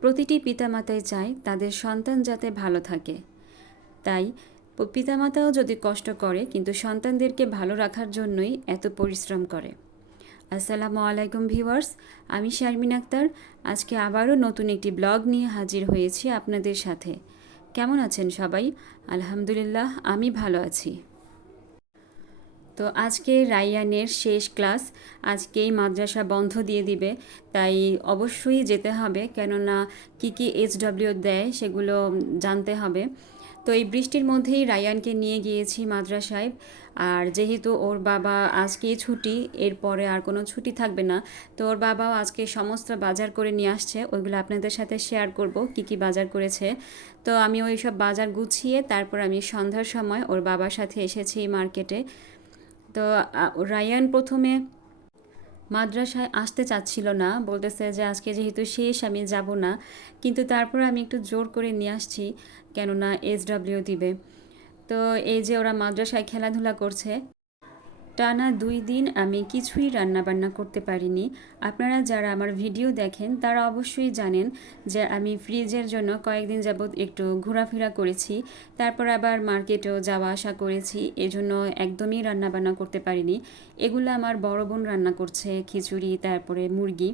প্রতিটি পিতামাতাই চায় তাদের সন্তান যাতে ভালো থাকে। তাই পিতামাতাও যদি কষ্ট করে, কিন্তু সন্তানদেরকে ভালো রাখার জন্যই এত পরিশ্রম করে। আসসালামু আলাইকুম ভিউয়ার্স, আমি শারমিন আক্তার। আজকে আবারও নতুন একটি ব্লগ নিয়ে হাজির হয়েছি আপনাদের সাথে। কেমন আছেন সবাই? আলহামদুলিল্লাহ, আমি ভালো আছি। তো আজকে রায়ানের শেষ ক্লাস আজকেই মাদ্রাসা বন্ধ দিয়ে দিবে, তাই অবশ্যই যেতে হবে। কেননা কী কী এইচডব্লিউ দেয় সেগুলো জানতে হবে। তো এই বৃষ্টির মধ্যেই রায়ানকে নিয়ে গিয়েছি মাদ্রাসায়। আর যেহেতু ওর বাবা আজকেই ছুটি, এরপরে আর কোনো ছুটি থাকবে না, তো ওর বাবাও আজকে সমস্ত বাজার করে নিয়ে আসছে। ওইগুলো আপনাদের সাথে শেয়ার করব, কি কি বাজার করেছে। তো আমি ওই সব বাজার গুছিয়ে তারপর আমি সন্ধ্যার সময় ওর বাবার সাথে এসেছি মার্কেটে তো রায়ান প্রথমে মাদ্রাসায় আসতে চাচ্ছিল না। বলতেছে যে, আজকে যেহেতু শেষ, আমি যাব না। কিন্তু তারপর আমি একটু জোর করে নিয়ে আসছি, কেননা এস ডাব্লিউ দিবে। তো, এই যে ওরা মাদ্রাসায় খেলাধুলা করছে টানা দুই দিন আমি কিছুই রান্নাবান্না করতে পারিনি। আপনারা যারা আমার ভিডিও দেখেন, তারা অবশ্যই জানেন যে আমি ফ্রিজের জন্য কয়েকদিন যাবৎ একটু ঘোরাফেরা করেছি। তারপর আবার মার্কেটেও যাওয়া আসা করেছি। এজন্য একদমই রান্নাবান্না করতে পারিনি। এগুলো আমার বড় বোন রান্না করছে খিচুড়ি, তারপরে মুরগি।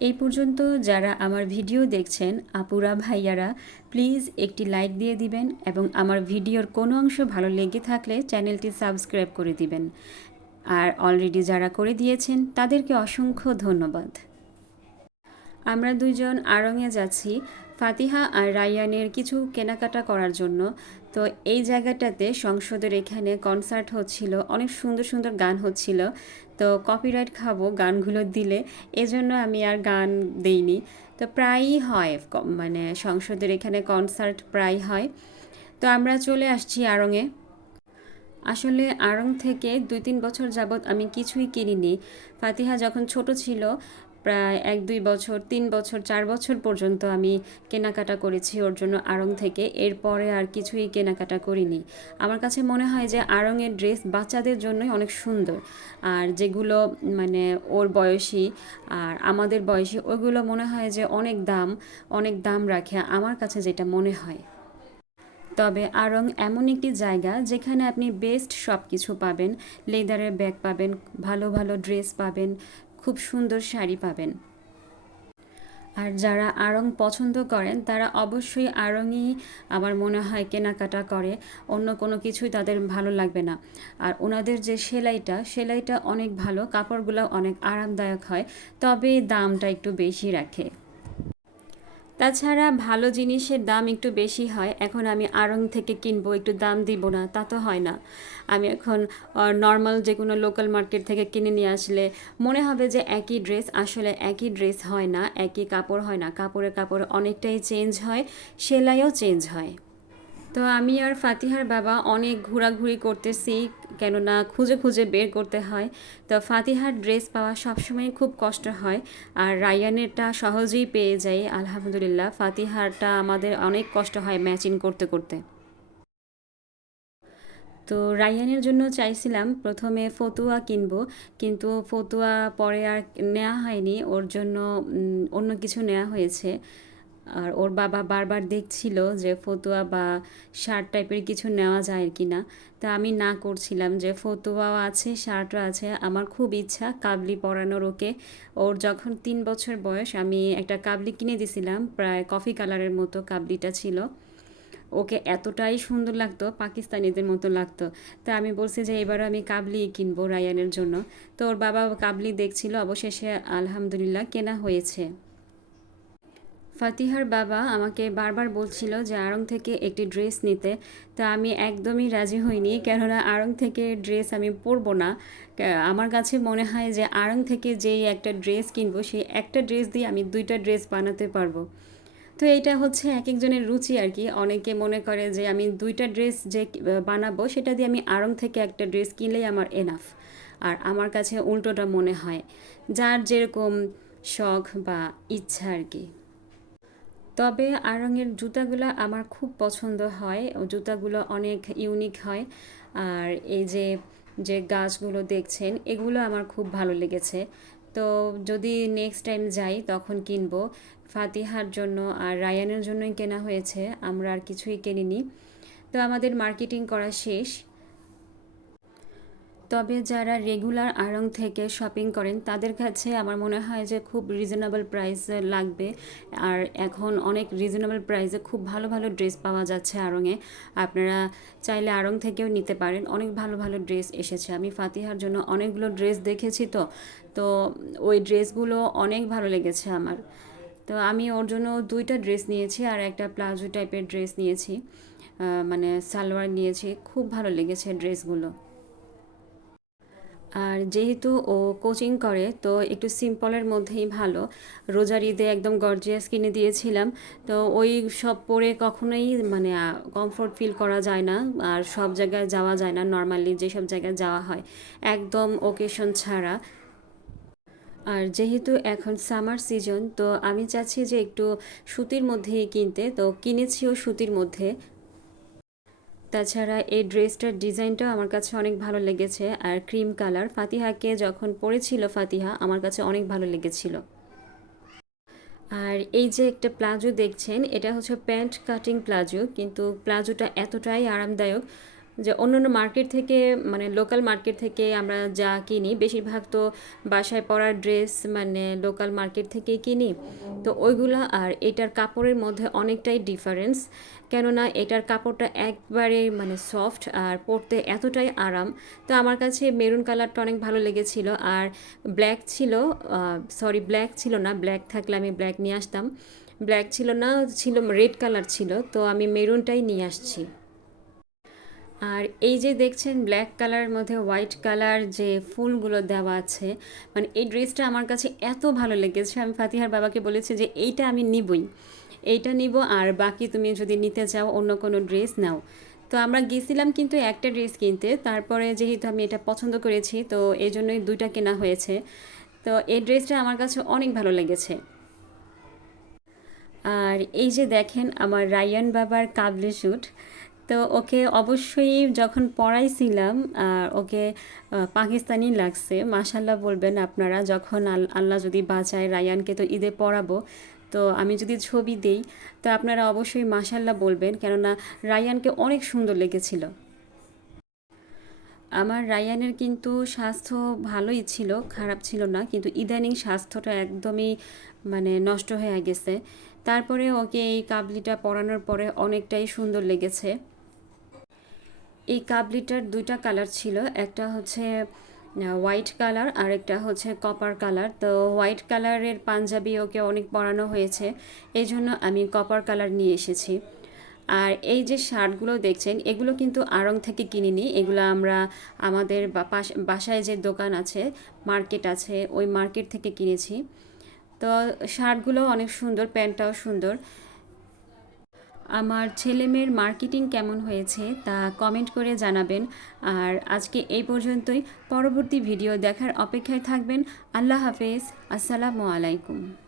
এই পর্যন্ত যারা আমার ভিডিও দেখছেন, আপুরা, ভাইয়ারা প্লিজ একটি লাইক দিয়ে দিবেন এবং আমার ভিডিওর কোনো অংশ ভালো লেগে থাকলে চ্যানেলটি সাবস্ক্রাইব করে দিবেন। আর অলরেডি যারা করে দিয়েছেন, তাদেরকে অসংখ্য ধন্যবাদ। আমরা দুইজন আড়ংয়ে যাচ্ছি। ফাতিহা আর রায়ানের কিছু কেনাকাটা করার জন্য। তো এই জায়গাটাতে সংসদের এখানে কনসার্ট হচ্ছিল, অনেক সুন্দর সুন্দর গান হচ্ছিল। তো কপিরাইট খাব গানগুলো দিলে, এজন্য আমি আর গান দেইনি। তো প্রায়ই হয় মানে সংসদের এখানে কনসার্ট প্রায় হয়। তো আমরা চলে আসছি আড়ংয়ে। আসলে আড়ং থেকে দুই তিন বছর যাবৎ আমি কিছুই কিনিনি। ফাতিহা যখন ছোট ছিল প্রায় এক, দুই বছর, তিন বছর, চার বছর পর্যন্ত আমি কেনাকাটা করেছি ওর জন্য আড়ং থেকে। এরপরে আর কিছুই কেনাকাটা করিনি। আমার কাছে মনে হয় যে আড়ংয়ের ড্রেস বাচ্চাদের জন্যই অনেক সুন্দর। আর যেগুলো মানে ওর বয়সী আর আমাদের বয়সী, ওগুলো মনে হয় যে অনেক দাম অনেক দাম রাখে আমার কাছে যেটা মনে হয়। তবে আড়ং এমন একটি জায়গা যেখানে আপনি বেস্ট সব কিছু পাবেন। লেদারের ব্যাগ পাবেন, ভালো ভালো ড্রেস পাবেন খুব সুন্দর শাড়ি পাবেন। আর যারা আড়ং পছন্দ করেন, তারা অবশ্যই আড়ংই আমার মনে হয় কেনাকাটা করে। অন্য কোনো কিছুই তাদের ভালো লাগবে না। আর ওনাদের যে সেলাইটা সেলাইটা অনেক ভালো কাপড়গুলো অনেক আরামদায়ক হয়, তবে দামটা একটু বেশি রাখে। তাছাড়া ভালো জিনিসের দাম একটু বেশি হয়। এখন আমি আড়ং থেকে কিনবো, একটু দাম দিব না, তা তো হয় না। আমি এখন নর্মাল যে কোনো লোকাল মার্কেট থেকে কিনে নিয়ে আসলে মনে হবে যে একই ড্রেস আসলে একই ড্রেস হয় না, একই কাপড় হয় না। কাপড়ের কাপড় অনেকটাই চেঞ্জ হয়, সেলাইও চেঞ্জ হয়। তো আমি আর ফাতিহার বাবা অনেক ঘোরাঘুরি করতেছি কেননা খুঁজে খুঁজে বের করতে হয়। তো ফাতিহার ড্রেস পাওয়া সবসময় খুব কষ্ট হয় আর রায়ানেরটা সহজেই পেয়ে যাই, আলহামদুলিল্লাহ। ফাতিহারটা আমাদের অনেক কষ্ট হয় ম্যাচিং করতে করতে। তো রায়ানের জন্য চাইছিলাম প্রথমে ফতুয়া কিনবো, কিন্তু ফতুয়া পরে আর নেওয়া হয়নি। ওর জন্য অন্য কিছু নেওয়া হয়েছে। আর ওর বাবা বারবার দেখছিল যে ফতুয়া বা শার্ট টাইপের কিছু নেওয়া যায় কি না তা আমি না করছিলাম যে ফতুয়াও আছে শার্টও আছে। আমার খুব ইচ্ছা কাবলি পরানোর ওকে। ওর যখন তিন বছর বয়স, আমি একটা কাবলি কিনে দিছিলাম, প্রায় কফি কালারের মতো কাবলিটা ছিল। ওকে এতটাই সুন্দর লাগতো, পাকিস্তানিদের মতো লাগতো। তা আমি বলছি যে এবারও আমি কাবলি কিনবো রায়ানের জন্য। তো ওর বাবা কাবলি দেখছিল, অবশেষে আলহামদুলিল্লাহ কেনা হয়েছে। ফাতিহার বাবা আমাকে বারবার বলছিল যে আড়ং থেকে একটি ড্রেস নিতে। তা আমি একদমই রাজি হইনি, কেননা আড়ং থেকে ড্রেস আমি পরবো না। আমার কাছে মনে হয় যে আড়ং থেকে যেই একটা ড্রেস কিনবো, সেই একটা ড্রেস দিয়ে আমি দুইটা ড্রেস বানাতে পারব। তো এইটা হচ্ছে এক একজনের রুচি আর কি। অনেকে মনে করে যে আমি দুইটা ড্রেস যে বানাবো, সেটা দিয়ে আমি আড়ং থেকে একটা ড্রেস কিনলেই আমার এনাফ আর আমার কাছে উল্টোটা মনে হয়। যার যেরকম শখ বা ইচ্ছা আর কি। তবে আড়ংয়ের জুতাগুলো আমার খুব পছন্দ হয়। ও জুতাগুলো অনেক ইউনিক হয়। আর এই যে যে গাছগুলো দেখছেন, এগুলো আমার খুব ভালো লেগেছে। তো যদি নেক্সট টাইম যাই, তখন কিনবো। ফাতিহার জন্য আর রায়ানের জন্যই কেনা হয়েছে। আমরা আর কিছুই কিনিনি। তো আমাদের মার্কেটিং করা শেষ। তবে যারা রেগুলার আড়ং থেকে শপিং করেন, তাদের কাছে আমার মনে হয় যে খুব রিজনেবল প্রাইস লাগবে। আর এখন অনেক রিজনেবল প্রাইসে খুব ভালো ভালো ড্রেস পাওয়া যাচ্ছে আড়ংয়ে। আপনারা চাইলে আড়ং থেকেও নিতে পারেন। অনেক ভালো ভালো ড্রেস এসেছে। আমি ফাতিহার জন্য অনেকগুলো ড্রেস দেখেছি তো। তো ওই ড্রেসগুলো অনেক ভালো লেগেছে আমার। তো আমি ওর জন্য দুইটা ড্রেস নিয়েছি আর একটা প্লাজো টাইপের ড্রেস নিয়েছি। মানে সালোয়ার নিয়েছি। খুব ভালো লেগেছে ড্রেসগুলো আর যেহেতু ও কোচিং করে, তো একটু সিম্পলের মধ্যেই ভালো। রোজার ঈদে একদম গর্জিয়াস কিনে দিয়েছিলাম। তো ওই সব পরে কখনোই মানে কমফোর্ট ফিল করা যায় না। আর সব জায়গায় যাওয়া যায় না। নর্মালি যেসব জায়গায় যাওয়া হয়, একদম ওকেশন ছাড়া। আর যেহেতু এখন সামার সিজন তো আমি চাচ্ছি যে একটু সুতির মধ্যেই কিনতে। তো কিনেছিও সুতির মধ্যে। তাছাড়া এই ড্রেসটার ডিজাইনটাও আমার কাছে অনেক ভালো লেগেছে আর ক্রিম কালার। ফাতিহাকে যখন পরেছিল ফাতিহা, আমার কাছে অনেক ভালো লেগেছিল। আর এই যে একটা প্লাজো দেখছেন, এটা হচ্ছে প্যান্ট কাটিং প্লাজো, কিন্তু প্লাজোটা এতটাই আরামদায়ক যে অন্য অন্য মার্কেট থেকে মানে লোকাল মার্কেট থেকে আমরা যা কিনি, বেশিরভাগ তো বাসায় পরার ড্রেস মানে লোকাল মার্কেট থেকেই কিনি। তো ওইগুলো আর এটার কাপড়ের মধ্যে অনেকটাই ডিফারেন্স কেননা এটার কাপড়টা একবারে মানে সফট আর পরতে এতটাই আরাম। তো আমার কাছে মেরুন কালারটা অনেক ভালো লেগেছিল। আর ব্ল্যাক ছিল সরি ব্ল্যাক ছিল না ব্ল্যাক থাকলে আমি ব্ল্যাক নিয়ে আসতাম। ব্ল্যাক ছিল না, ছিল রেড কালার ছিল। তো আমি মেরুনটাই নিয়ে আসছি। আর এই যে দেখছেন ব্ল্যাক কালারের মধ্যে হোয়াইট কালার যে ফুলগুলো দেওয়া আছে মানে এই ড্রেসটা আমার কাছে এত ভালো লেগেছে। আমি ফাতিহার বাবাকে বলেছি যে এইটা আমি নিবই। এইটা নিব আর বাকি তুমি যদি নিতে চাও অন্য কোনো ড্রেস নাও। তো আমরা গেছিলাম কিন্তু একটা ড্রেস কিনতে, তারপরে যেহেতু আমি এটা পছন্দ করেছি, তো এই জন্যই দুইটা কেনা হয়েছে। তো এই ড্রেসটা আমার কাছে অনেক ভালো লেগেছে। আর এই যে দেখেন আমার রায়ান বাবার কাবলি শ্যুট তো ওকে অবশ্যই যখন পড়াইছিলাম, আর ওকে পাকিস্তানি লাগছে মাশাল্লাহ বলবেন আপনারা, যখন আল্লাহ যদি বাঁচায় রায়ানকে তো ঈদে পড়াবো। তো আমি যদি ছবি দেই, তো আপনারা অবশ্যই মাশাল্লাহ বলবেন, কেননা রায়ানকে অনেক সুন্দর লেগেছিল। আমার রায়ানের কিন্তু স্বাস্থ্য ভালোই ছিল, খারাপ ছিল না, কিন্তু ইদানিং স্বাস্থ্যটা একদমই মানে নষ্ট হয়ে গেছে। তারপরে ওকে এই কাবলিটা পরানোর পরে অনেকটাই সুন্দর লেগেছে। এই কাবলিটার দুইটা কালার ছিল। একটা হচ্ছে হোয়াইট কালার আর একটা হচ্ছে কপার কালার তো হোয়াইট কালারের পাঞ্জাবি ওকে অনেক পরানো হয়েছে এই জন্য আমি কপার কালার নিয়ে এসেছি। আর এই যে শার্টগুলো দেখছেন, এগুলো কিন্তু আড়ং থেকে কিনিনি। এগুলো আমরা আমাদের বাসায় যে দোকান আছে মার্কেট আছে, ওই মার্কেট থেকে কিনেছি। তো শার্টগুলো অনেক সুন্দর, প্যান্টটাও সুন্দর। আমার ছেলেমেয়ের মার্কেটিং কেমন হয়েছে তা কমেন্ট করে জানাবেন। আর আজকে এই পর্যন্তই। পরবর্তী ভিডিও দেখার অপেক্ষায় থাকবেন। আল্লাহ হাফেজ। আসসালামু আলাইকুম।